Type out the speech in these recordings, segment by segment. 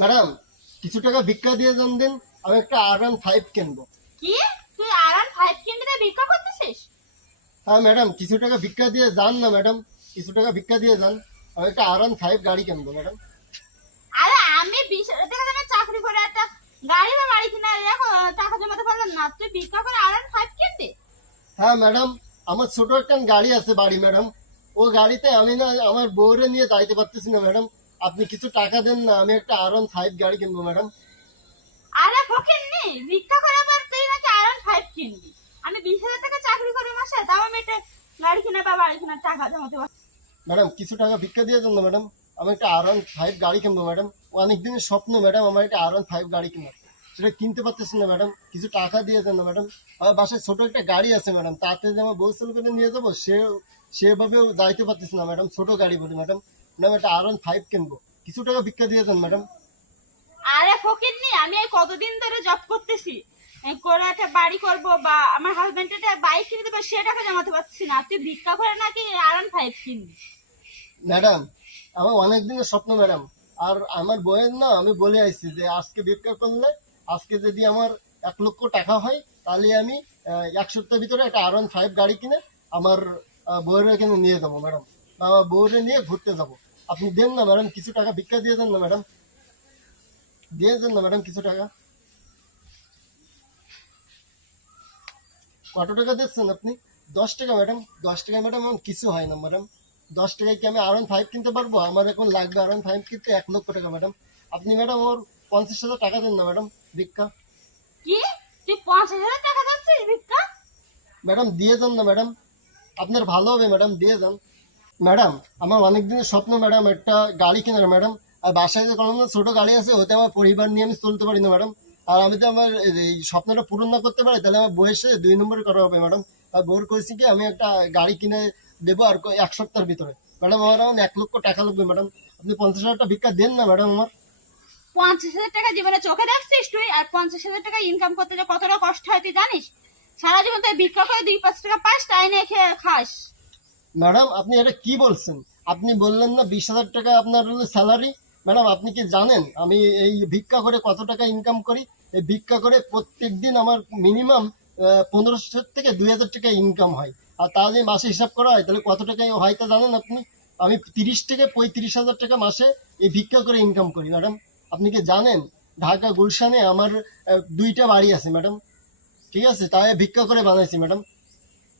Madam কিছু টাকা ভিক্ষা দিয়ে যান দিন আমি একটা আর ওয়ান ফাইভ কিনবো। কি? তুই আর আর ফাইভ কিনতে ভিক্ষা করতেছিস? হ্যাঁ ম্যাডাম কিছু টাকা ভিক্ষা দিয়ে যান না ম্যাডাম। কিছু টাকা ভিক্ষা দিয়ে যান আমি একটা আর ওয়ান ফাইভ গাড়ি কিনবো ম্যাডাম। আরে আমি বিশ টাকা দামের চাকরি করে একটা গাড়ি বা বাড়ি কিনে দেখো টাকা জমাতে পারলাম না। তুই ভিক্ষা করে আর আর ফাইভ কিনতে হ্যাঁ ম্যাডাম আমার ছোট একটা গাড়ি আছে বাড়ি ম্যাডাম। ও গাড়িতে আমি না আমার বউরে নিয়ে যাইতে পারতেছি না ম্যাডাম। আপনি কিছু টাকা দেন না আমি একটা আর ওয়ান ফাইভ গাড়ি কিনবো ম্যাডাম। আরে ফকির নি ভিক্ষা করে আবার তুই নাকি আর আর ফাইভ কিনবি? আমি বিশ হাজার টাকা চাকরি করে মাসে তাও আমি একটা গাড়ি কিনে বা বাড়ি কেনার টাকা জমাতে ম্যাডাম কিছু টাকা ভিক্ষা দিয়ে যান না ম্যাডাম। আমি একটা আর ওয়ান ফাইভ গাড়ি কিনবো ম্যাডাম। অনেক দিনের স্বপ্ন ম্যাডাম আমার একটা আরন ফাইভ গাড়ি কিনা সেটা কিনতে পারতেছি না ম্যাডাম। কিছু টাকা দিয়ে দেন না ম্যাডাম। আমার বাসায় ছোট একটা গাড়ি আছে ম্যাডাম। তাতে যে আমার বউ করে নিয়ে যাব সে সেভাবেও যাইতে পারতেছি না ম্যাডাম। ছোট গাড়ি বলি ম্যাডাম। ম্যাডাম একটা আর ওয়ান ফাইভ কিনবো। কিছু টাকা ভিক্ষা দিয়ে দেন ম্যাডাম? আরে ফকির নি আমি এই কতদিন ধরে জব করতেছি। করে একটা বাড়ি করব বা আমার হাজবেন্ড একটা বাইক কিনে দেবে সে টাকা জমাতে পারছি না। তুই ভিক্ষা করে নাকি আর আর ফাইভ কিনবি? ম্যাডাম আমার অনেক দিনের স্বপ্ন ম্যাডাম। আর আমার বইয়ের না আমি বলে আসছি যে আজকে ভিক্ষা করলে আজকে যদি আমার এক লক্ষ টাকা হয় তাহলে আমি এক সপ্তাহের ভিতরে একটা আর ওয়ান ফাইভ গাড়ি কিনে আমার বউয়ের এখানে নিয়ে যাব ম্যাডাম। বা বউরে নিয়ে ঘুরতে যাব। আপনি দেন না ম্যাডাম কিছু টাকা ভিক্ষা দিয়ে দেন না ম্যাডাম। দিয়ে দেন না ম্যাডাম কিছু টাকা। কত টাকা দিচ্ছেন আপনি? দশ টাকা ম্যাডাম দশ টাকা ম্যাডাম কিছু হয় না ম্যাডাম। দশ টাকায় কি আমি আর ফাইভ কিনতে পারব? আমার এখন লাগবে আর ফাইভ কিনতে এক লক্ষ টাকা ম্যাডাম। আপনি ম্যাডাম ওর পঞ্চাশ হাজার টাকা দেন না ম্যাডাম ভিক্ষা। কি? তুই পঞ্চাশ হাজার টাকা যাচ্ছিস ভিক্ষা? ম্যাডাম দিয়ে যান না ম্যাডাম। আপনার ভালো হবে ম্যাডাম দিয়ে যান ম্যাডাম, আমার অনেক দিনের স্বপ্ন ম্যাডাম, একটা গাড়ি কেনার ম্যাডাম। আর বাসায় যে কোনো ছোট গাড়ি আছে, ওতে আমার পরিবার নিয়ে আমি চলতে পারি না ম্যাডাম। আর আমি তো আমার, এই স্বপ্নটা পূরণ না করতে পারি, তাহলে আমার বয়সে দুই নম্বরে করা হবে ম্যাডাম। আর বউর করেছি কি, আমি একটা গাড়ি কিনে দেবো আর এক সপ্তাহের ভিতরে। ম্যাডাম, আমার এখন এক লক্ষ টাকা লাগবে ম্যাডাম। আপনি পঞ্চাশ হাজার টাকা ভিক্ষা দেন না ম্যাডাম আমার। পঞ্চাশ হাজার টাকা জীবনে চোখে দেখছিস তুই? আর পঞ্চাশ হাজার টাকা ইনকাম করতে যে কতটা কষ্ট হয় তুই জানিস? সারা জীবন তুই ভিক্ষা করে দুই পাঁচ টাকা পাস, তাই নিয়ে খেয়ে খাস। ম্যাডাম, আপনি এটা কি বলছেন? আপনি বললেন না বিশ হাজার টাকা আপনার হলো স্যালারি ম্যাডাম, আপনি কি জানেন? আমি এই ভিক্ষা করে কত টাকা ইনকাম করি? এই ভিক্ষা করে প্রত্যেক দিন আমার মিনিমাম পনেরোশো থেকে দুই হাজার টাকা ইনকাম হয়। আর তা যদি মাসে হিসাব করা হয়, তাহলে কত টাকা হয় তা জানেন আপনি? আমি তিরিশ থেকে পঁয়ত্রিশ হাজার টাকা মাসে এই ভিক্ষা করে ইনকাম করি, ম্যাডাম। আপনি কি জানেন? ঢাকা গুলশানে আমার দুইটা বাড়ি আছে, ম্যাডাম। ঠিক আছে? তাই ভিক্ষা করে বানাইছি, ম্যাডাম।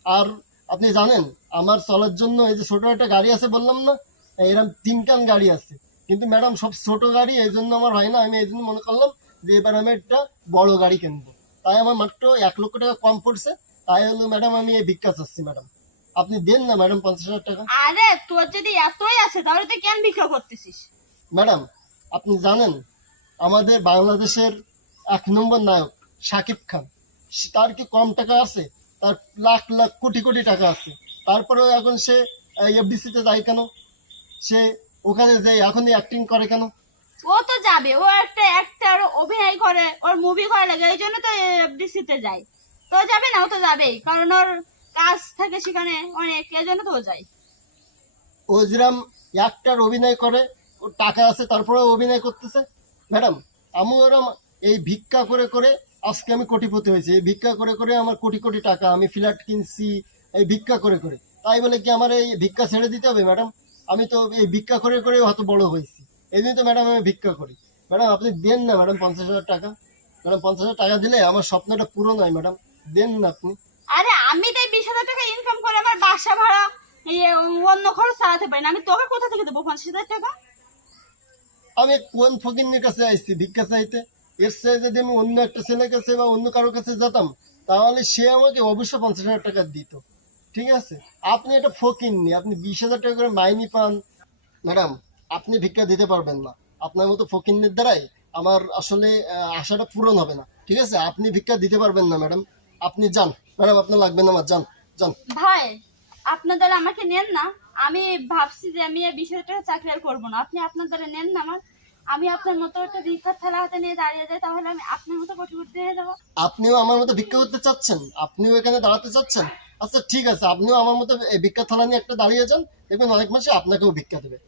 আর আপনি জানেন আমার চলার জন্য এই যে ছোট একটা গাড়ি আছে বললাম না এরকম তিন কান গাড়ি আছে। কিন্তু ম্যাডাম সব ছোট গাড়ি এই জন্য আমার হয় না আমি এই জন্য মনে করলাম যে এবার আমি একটা বড় গাড়ি কিনবো। তাই আমার মাত্র এক লক্ষ টাকা কম পড়ছে তাই হলো ম্যাডাম আমি এই ভিক্ষা চাচ্ছি ম্যাডাম। আপনি দেন না ম্যাডাম পঞ্চাশ হাজার টাকা। আরে তোর যদি এতই আছে তাহলে তুই কেন ভিক্ষা করতেছিস? ম্যাডাম আপনি জানেন আমাদের বাংলাদেশের এক নম্বর নায়ক শাকিব খান। তার কি কম টাকা আছে? তার লাখ লাখ কোটি কোটি টাকা আছে। তারপরেও এখন সে এফডিসিতে যায় কেন? সে ওখানে যে এখনই অ্যাক্টিং করে কেন? ও তো যাবে ও একটা অ্যাক্টর অভিনয় করে ওর মুভি করে লাগে এই জন্য তো এফডিসিতে যায়। তো যাবে না ও তো যাবেই কারণ ওর কাজ থাকে সেখানে অনেক এই জন্য তো ও যায়। ও যেরাম একটার অভিনয় করে ওর টাকা আছে তারপরেও অভিনয় করতেছে। ম্যাডাম আমি ওরম এই ভিক্ষা করে করে আজকে আমি কোটিপতি হয়েছি। এই ভিক্ষা করে করে আমার কোটি কোটি টাকা আমি ফ্ল্যাট কিনছি এই ভিক্ষা করে করে। তাই বলে কি আমার এই ভিক্ষা ছেড়ে দিতে হবে ম্যাডাম? আমি তো এই ভিক্ষা করে করে হয়তো বড় হয়েছি। এই জন্য তো ম্যাডাম আমি ভিক্ষা করি। ম্যাডাম আপনি দেন না ম্যাডাম পঞ্চাশ হাজার টাকা। ম্যাডাম পঞ্চাশ হাজার টাকা দিলে আমার স্বপ্নটা পুরো নয় ম্যাডাম। দেন না আপনি। আরে আমি তো বিশ হাজার টাকা ইনকাম করে আমার বাসা ভাড়া অন্য খরচ চালাতে পারি না। আমি তোকে কোথা থেকে দেবো পঞ্চাশ হাজার টাকা? আমি কোন ফকিনের কাছে আসছি ভিক্ষা চাইতে? এর চেয়ে যদি আমি অন্য একটা ছেলের কাছে বা অন্য কারোর কাছে যেতাম, তাহলে সে আমাকে অবশ্যই পঞ্চাশ হাজার টাকা দিত। ঠিক আছে? আপনি এটা ফকির নি, আপনি বিশ হাজার টাকা করে মাইনি পান। ম্যাডাম, আপনি ভিক্ষা দিতে পারবেন না। আপনার মতো ফকিনের দ্বারাই আমার আসলে আশাটা পূরণ হবে না। ঠিক আছে? আপনি ভিক্ষা দিতে পারবেন না, ম্যাডাম। আপনি যান। ম্যাডাম, আপনার লাগবে না আমার। যান যান। ভাই, আপনার দ্বারা আমাকে নেন না। আমি ভাবছি যে আমি এই টাকা চাকরি আর করব না। আপনি আপনার দ্বারা নেন না আমার। আমি আপনার মতো একটা ভিক্ষার থালা হাতে নিয়ে দাঁড়িয়ে যাই, তাহলে আমি আপনার মতো কোটি কোটি হয়ে যাব। আপনিও আমার মতো ভিক্ষা করতে চাচ্ছেন? আপনিও এখানে দাঁড়াতে চাচ্ছেন? আচ্ছা ঠিক আছে, আপনিও আমার মতো ভিক্ষা থালা নিয়ে একটা দাঁড়িয়ে যান, দেখবেন অনেক মানুষ আপনাকেও ভিক্ষা দেবে।